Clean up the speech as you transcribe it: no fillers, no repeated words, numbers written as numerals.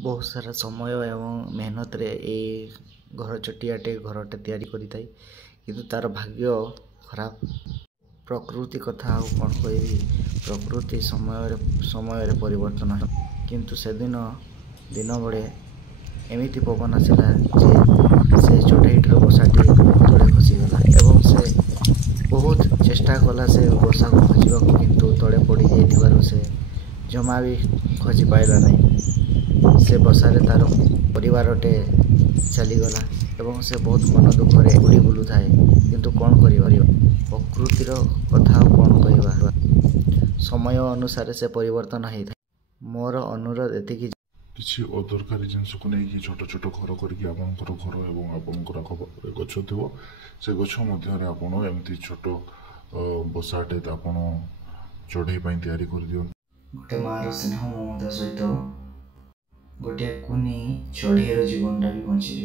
बहुत सारा समय एवं मेहनत रे ए घर चटियाटे घरटे तैयारी करिथाई किंतु तार भाग्य खराब। प्रकृति कथा आउ कौन कहबी, प्रकृति समय परिवर्तन किंतु से दिन बड़े एमिति पवन आसला जे से चढ़ईटर बसाटी तले खसीगला एवं से बहुत चेष्टा कला से बसा को खोजा किंतु तले पड़ जाइथिबारु से जमा भी खोजी पाइला नहीं। से बसारे तार परिवारटे चलीगला एवं से बहुत मन दुखरे उड़ी बुलू थाए किंतु कौन कर प्रकृतिर कथा कौन कहवा, समय अनुसार से परिवर्तन होता। मोर अनुरोध एतिकी किसी अदरकारी जिनस को नहीं छोट छोट घर करके आपंकर घर एवं आपंकर आखपाखे गछ थो से गछ मध्य आपण एमती छोट बसाटे आप चढ़ई तैयारी कर दियो। गोटे मार स्नेह ममता सहित गोटे कुनी चढ़ईर जीवनटा भी बंची।